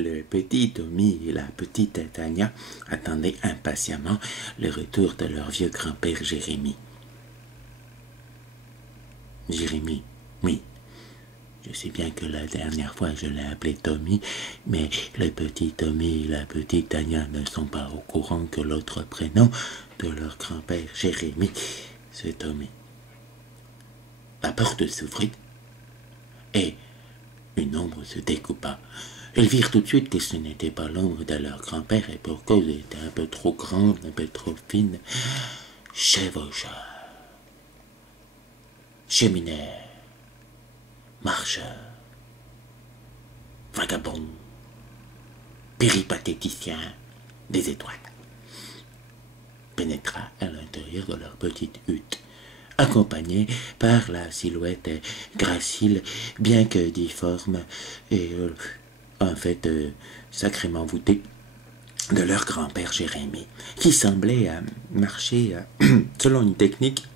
Le petit Tommy et la petite Tania attendaient impatiemment le retour de leur vieux grand-père Jérémie. Jérémie, oui. Je sais bien que la dernière fois je l'ai appelé Tommy, mais le petit Tommy et la petite Tania ne sont pas au courant que l'autre prénom de leur grand-père Jérémie, c'est Tommy. La porte s'ouvrit et une ombre se découpa. Ils virent tout de suite que ce n'était pas l'ombre de leur grand-père et pour cause elle était un peu trop grande, un peu trop fine. Chevaucheur, cheminée, marcheur, vagabond, péripatéticien des étoiles, pénétra à l'intérieur de leur petite hutte, accompagné par la silhouette gracile, bien que difforme, et en fait sacrément voûtée, de leur grand-père Jérémie, qui semblait marcher selon une technique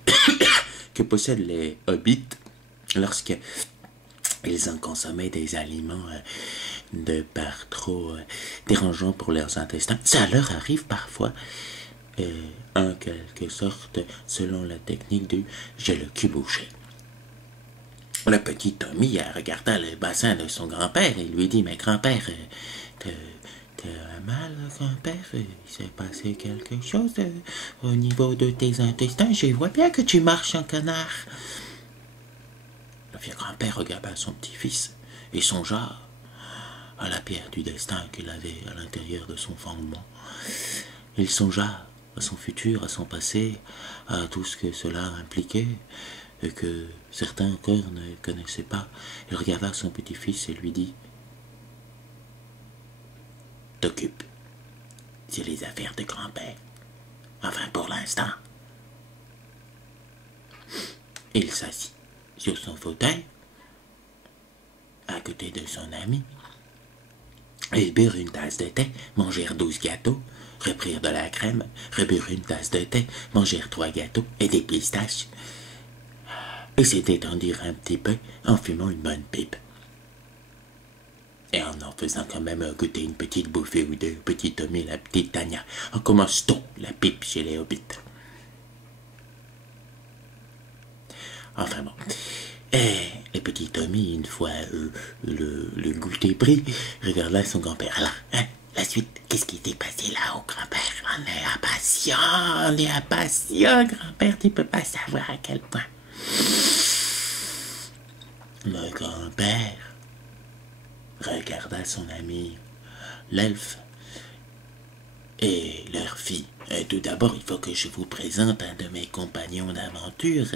que possèdent les hobbits lorsqu'ils en consommaient des aliments de part trop dérangeants pour leurs intestins. Ça leur arrive parfois, en quelque sorte, selon la technique du « j'ai le cul bouché ». Le petit Tommy regarda le bassin de son grand-père et lui dit « Mais grand-père, t'as mal, grand-père? Il s'est passé quelque chose au niveau de tes intestins? Je vois bien que tu marches en canard. » Le vieux grand-père regarda son petit-fils et songea à la pierre du destin qu'il avait à l'intérieur de son fondement. Il songea à son futur, à son passé, à tout ce que cela impliquait et que certains encore ne connaissaient pas. Il regarda son petit-fils et lui dit « T'occupe, c'est les affaires de grand-père, enfin pour l'instant. » Il s'assit sur son fauteuil, à côté de son ami. Ils burent une tasse de thé, mangèrent 12 gâteaux, reprirent de la crème, reburent une tasse de thé, mangèrent 3 gâteaux et des pistaches, et se détendirent un petit peu en fumant une bonne pipe. Et en faisant quand même goûter une petite bouffée ou deux, petit Tommy et la petite Tania. On commence tôt la pipe chez les hobbits. Enfin bon. Et le petit Tommy, une fois le goûter pris, regarda son grand-père. Alors, hein, la suite, qu'est-ce qui s'est passé là au grand-père? On est impatient, grand-père, tu peux pas savoir à quel point. Le grand-père regarda son ami, l'elfe, et leur fit. Tout d'abord, il faut que je vous présente un de mes compagnons d'aventure.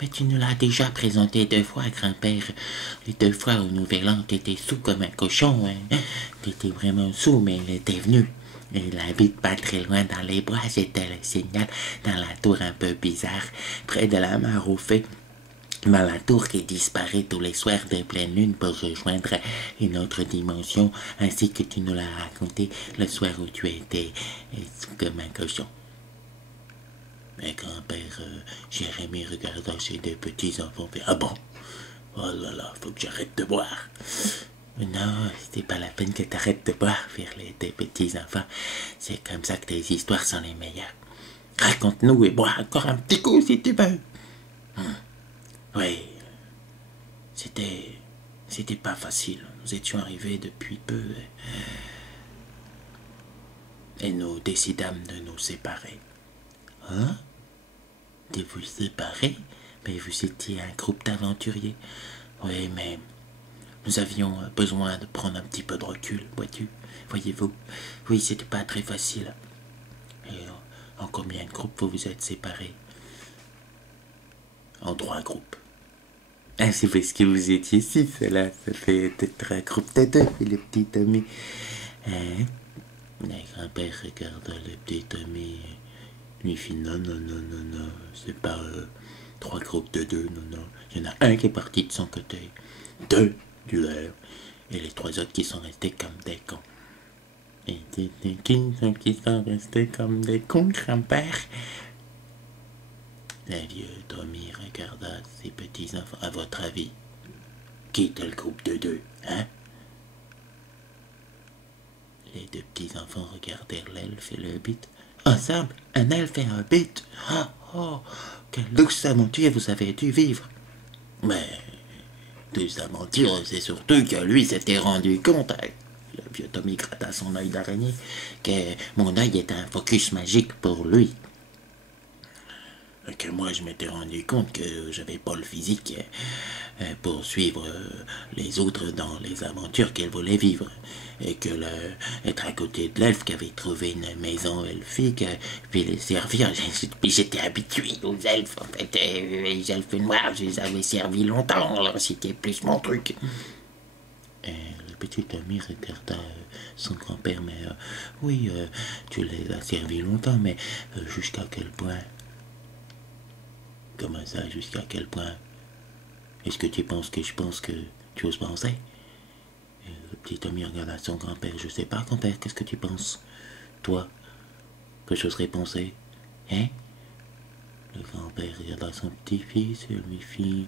Mais tu nous l'as déjà présenté 2 fois, grand-père. Les 2 fois au Nouvel An, t'étais saoul comme un cochon. Hein? T'étais vraiment saoul, mais il était venu. Il habite pas très loin dans les bois. J'étais le signal dans la tour un peu bizarre, près de la mare aux fées. Dans la tour qui disparaît tous les soirs de pleine lune pour rejoindre une autre dimension, ainsi que tu nous l'as raconté le soir où tu étais comme un cochon. Mais grand-père Jérémie regarda ses 2 petits-enfants et « Ah bon? Oh là là, faut que j'arrête de boire. » Non, c'est pas la peine que t'arrêtes de boire, firent les 2 petits-enfants. C'est comme ça que tes histoires sont les meilleures. Raconte-nous et bois encore un petit coup si tu veux. Oui, c'était pas facile. Nous étions arrivés depuis peu et nous décidâmes de nous séparer. Hein? De vous séparer? Mais vous étiez un groupe d'aventuriers. Oui, mais nous avions besoin de prendre un petit peu de recul, voyez-vous. Oui, c'était pas très facile. Et en combien de groupes vous vous êtes séparés? En 3 groupes. Ah, c'est parce que vous étiez 6, là. Ça fait peut-être un groupe de 2, le petit Tommy. Hein? Le grand-père regarda le petit Tommy. Lui fit non, c'est pas 3 groupes de 2, non. Il y en a un qui est parti de son côté, 2 du leur, et les 3 autres qui sont restés comme des cons. Et qui sont restés comme des cons, grand-père? Le vieux Tommy regarda ses petits-enfants. À votre avis, qui était le groupe de 2, hein? Les deux petits enfants regardèrent l'elfe et le hobbit. Ensemble, un elfe et un hobbit. Oh, oh, quelle douce aventure vous avez dû vivre. Mais, douce aventure, c'est surtout que lui s'était rendu compte, le vieux Tommy gratta son œil d'araignée, que mon œil était un focus magique pour lui. Que moi je m'étais rendu compte que j'avais pas le physique pour suivre les autres dans les aventures qu'elles voulaient vivre. Et que être à côté de l'elfe qui avait trouvé une maison elfique, puis les servir, puis j'étais habitué aux elfes, en fait, les elfes noirs, je les avais servis longtemps, alors c'était plus mon truc. Le petit ami regarda son grand-père, mais oui, tu les as servis longtemps, mais jusqu'à quel point? Comment ça, jusqu'à quel point? Est-ce que tu penses que je pense que tu oses penser? Le petit Tommy regarda son grand-père. Je sais pas, grand-père, qu'est-ce que tu penses? Toi, que j'oserais penser? Hein? Le grand-père regarda son petit-fils et lui fit: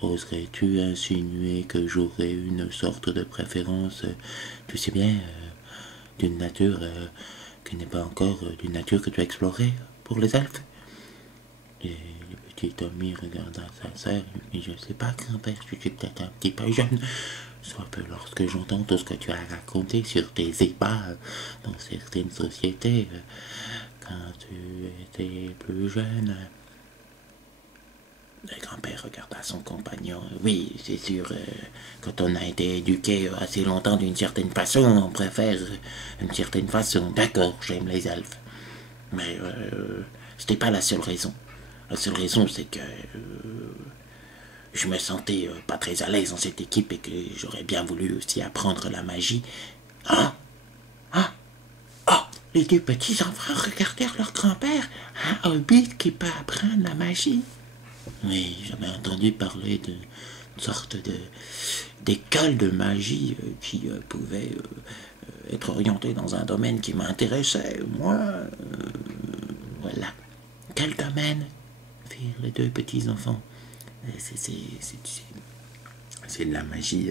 oserais-tu insinuer que j'aurais une sorte de préférence, tu sais bien, d'une nature qui n'est pas encore d'une nature que tu as explorée pour les elfes? Et le petit Tommy regarda sa sœur et je sais pas, grand-père, je suis peut-être un petit peu jeune. Soit peu lorsque j'entends tout ce que tu as raconté sur tes ébats dans certaines sociétés quand tu étais plus jeune. Le grand-père regarda son compagnon. Oui, c'est sûr, quand on a été éduqué assez longtemps d'une certaine façon, on préfère une certaine façon. D'accord, j'aime les elfes. Mais c'était pas la seule raison. La seule raison, c'est que je me sentais pas très à l'aise dans cette équipe et que j'aurais bien voulu aussi apprendre la magie. Ah! Ah! Oh! Les deux petits enfants regardèrent leur grand-père, un hobbit qui peut apprendre la magie. Oui, j'avais entendu parler d'une sorte d'école de magie qui pouvait être orientée dans un domaine qui m'intéressait. Moi, voilà. Quel domaine? Firent les deux petits enfants. C'est de la magie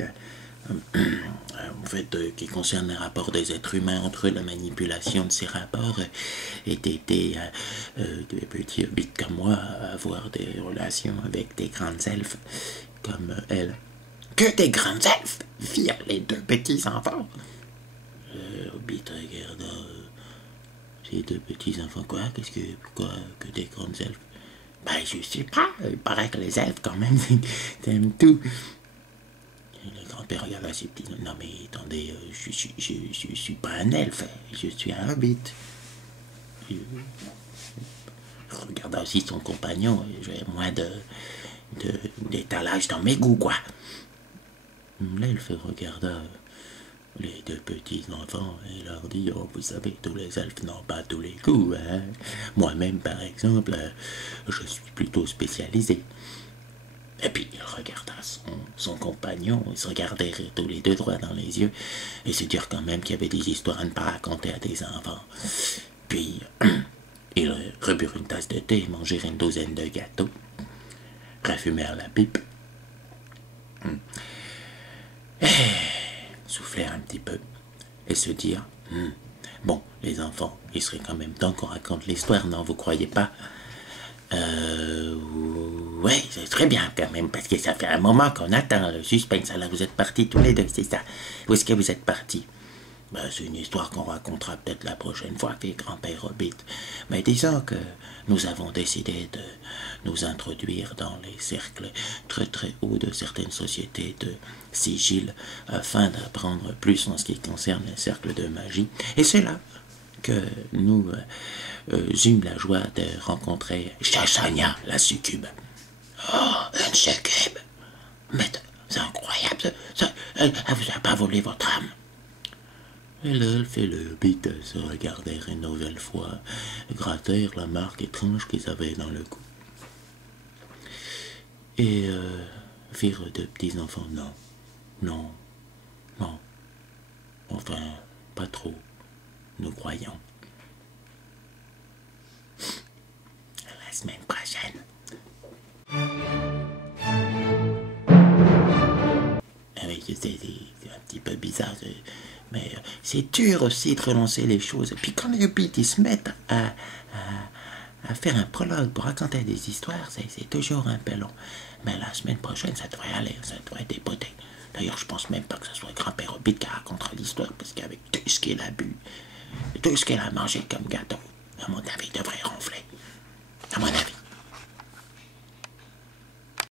en fait qui concerne les rapports des êtres humains entre eux, la manipulation de ces rapports et d'aider des petits hobbits comme moi à avoir des relations avec des grandes elfes comme elle. Que des grandes elfes? Firent les deux petits enfants. Hobbit regarda ces deux petits enfants. Quoi? Pourquoi que des grandes elfes? Ben, je sais pas. Il paraît que les elfes, quand même, t'aimes tout. Le grand-père regarda ses petits. Non, mais attendez, je suis pas un elfe. Je suis un hobbit. Je regarda aussi son compagnon. J'avais moins d'étalage dans mes goûts, quoi. L'elfe regarda les deux petits-enfants et leur dit: oh, vous savez, tous les elfes n'ont pas tous les coups, hein. Moi-même, par exemple, je suis plutôt spécialisé. Et puis, il regarda son compagnon, ils se regardèrent tous les deux droit dans les yeux, et se dirent quand même qu'il y avait des histoires à ne pas raconter à des enfants. Puis, ils reburent une tasse de thé, mangèrent une douzaine de gâteaux, rafumèrent la pipe, soufflèrent un petit peu, et se dirent: bon, les enfants, il serait quand même temps qu'on raconte l'histoire, non, vous croyez pas? Ouais, c'est très bien quand même, parce que ça fait un moment qu'on attend le suspense. Alors vous êtes partis tous les deux, c'est ça? Où est-ce que vous êtes partis? Ben, c'est une histoire qu'on racontera peut-être la prochaine fois, fit grand-père Hobbit. Mais disons que nous avons décidé de nous introduire dans les cercles très très hauts de certaines sociétés de sigil afin d'apprendre plus en ce qui concerne les cercles de magie. Et c'est là que nous eûmes la joie de rencontrer Chachania, la succube. Oh, une succube! Mais c'est incroyable, elle vous a pas volé votre âme. Et l'elfe et le hobbit se regardèrent une nouvelle fois, grattèrent la marque étrange qu'ils avaient dans le cou. Et firent de petits enfants: non, non, non, enfin, pas trop, nous croyons. À la semaine prochaine. Ah oui, c'est un petit peu bizarre Mais c'est dur aussi de relancer les choses. Et puis quand les hobbits ils se mettent à faire un prologue pour raconter des histoires, c'est toujours un peu long. Mais la semaine prochaine, ça devrait aller, ça devrait dépoter. D'ailleurs, je pense même pas que ce soit grand-père Hobbit qui racontera l'histoire, parce qu'avec tout ce qu'il a bu, tout ce qu'il a mangé comme gâteau, à mon avis, il devrait ronfler. À mon avis.